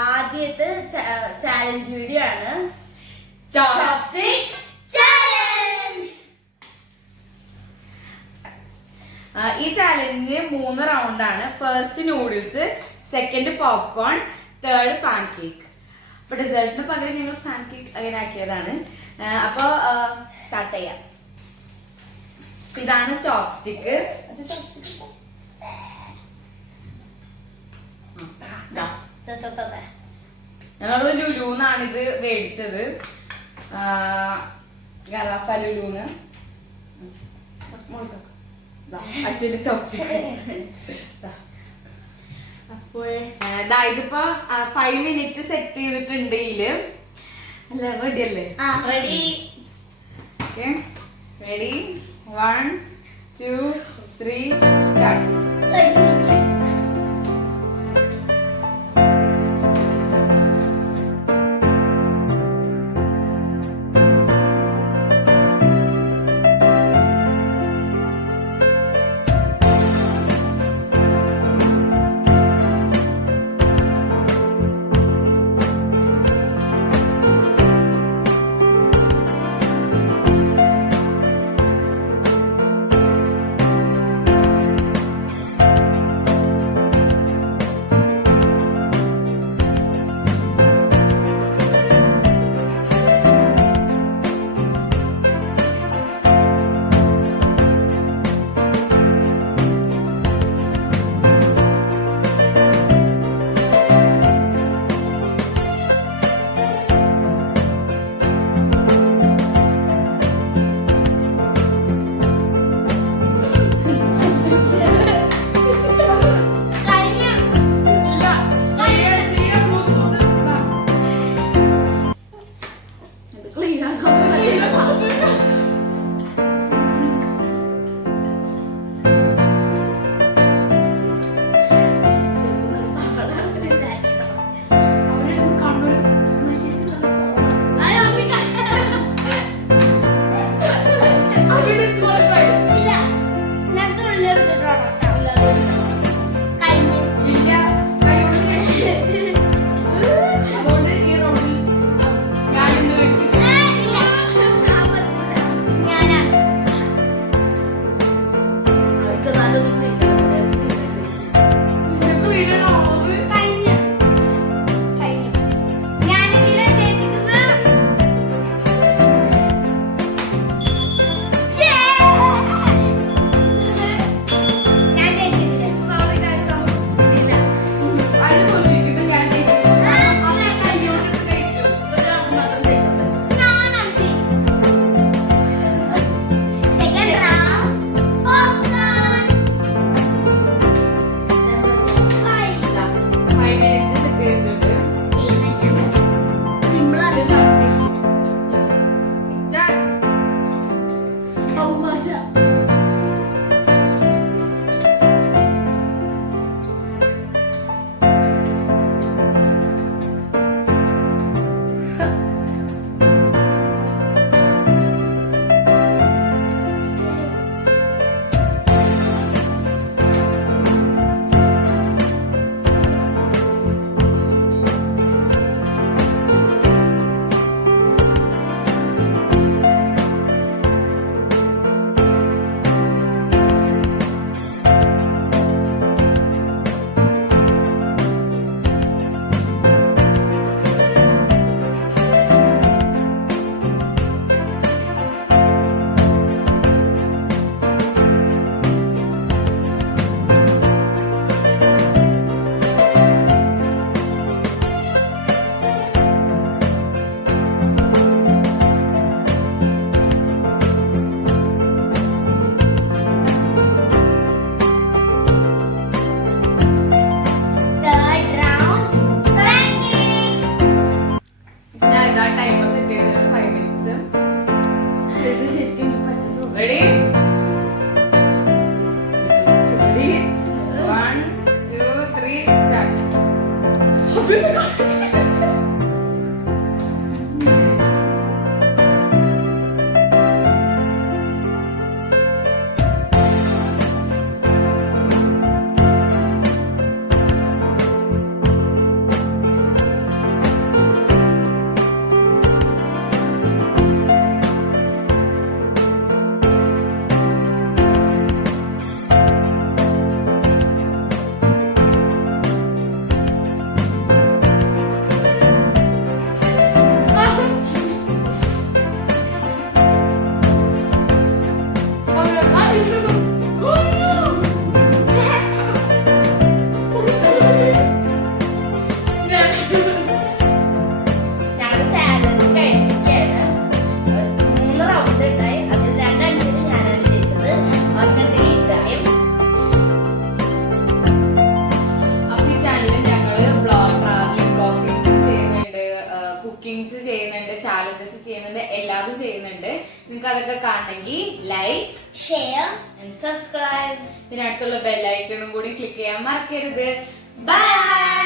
ആദ്യത്തെ challenge video ആണ്. ഈ ചാലഞ്ച് 3 റൗണ്ടാണ്. First noodles, second popcorn, third pancake. അപ്പൊ ഡെസേർട്ടിന് പകരം ഞങ്ങൾ പാൻ കേക്ക് അങ്ങനെ ആക്കിയതാണ്. അപ്പൊ സ്റ്റാർട്ട് ചെയ്യാം. ഇതാണ് ചോപ്സ്റ്റിക്ക്. ഞങ്ങൾ ലുലുന്നാണ് ഇത് മേടിച്ചത്. ഗറാഫ ലുലുന്ന്. അച്ഛൻ്റെ ചോപ്സ്റ്റിക്ക്. അപ്പോൾ ഇതിപ്പോ 5 മിനിറ്റ് സെറ്റ് ചെയ്തിട്ടുണ്ട്. ഇതില് അല്ല റെഡി അല്ലേ? റെഡി. Okay, ready. 1 2 3 സ്റ്റാർട്ട്. ചെയ്യുന്നുണ്ട്. നിങ്ങൾക്ക് അതൊക്കെ കാണണമെങ്കിൽ ലൈക്ക്, ഷെയർ ആൻഡ് സബ്സ്ക്രൈബ്. പിന്നെ അടുത്തുള്ള ബെല്ലൈക്കണും കൂടി ക്ലിക്ക് ചെയ്യാൻ മറക്കരുത്. ബൈ.